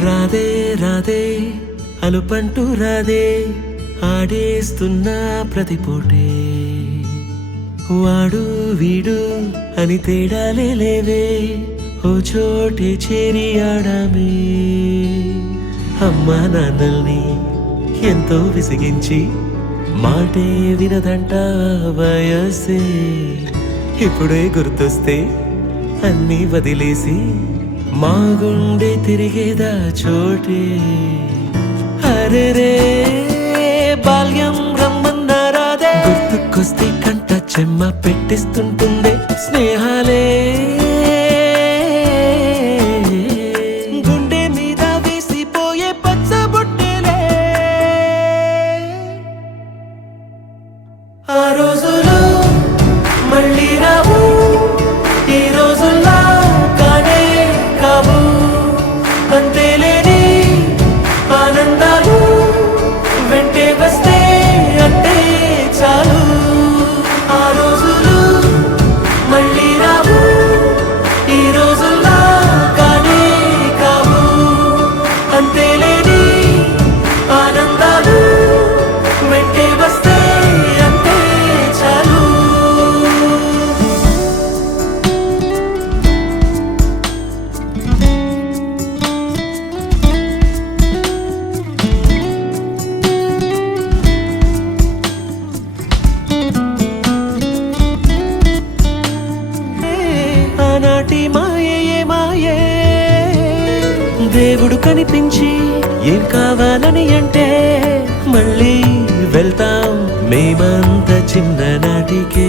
రాదే రాదే అలుపంటూ రాదే ఆడేస్తున్నా ప్రతి పూటే వాడు వీడు అని తేడాలే లేవే ఓ చోటే చేరి ఆడామే అమ్మా నాన్నల్ని ఎంతో విసిగించి మాటే వినదంట వయసే ఇప్పుడే గుర్తొస్తే అన్నీ వదిలేసి మా గుండె తిరిగేదా చోటే అరెరే బాల్యం రమ్మన్నారాదే గుర్తుకొస్తే కంట చెమ్మ పెట్టిస్తుంటుందే స్నేహాలే గుండె మీద వేసిపోయే పచ్చబొట్టేలే ఆ రోజులు మళ్ళీ రావు ఈ రోజుల్లా కానే కావు అంతేలేని ఆనందాలు వెంటే వస్తే అంటే చాలు ఆ రోజులు మళ్ళీ రావు ఈ రోజుల్లా కానే కావు అంతేలేని ఆనందాలు వెంటే వస్తే అంటే చాలు ఆనాటి మాయే మాయే దేవుడు కనిపించి ఏం కావాలని అంటే మళ్ళీ వెళ్తాం మేమంత చిన్ననాటికే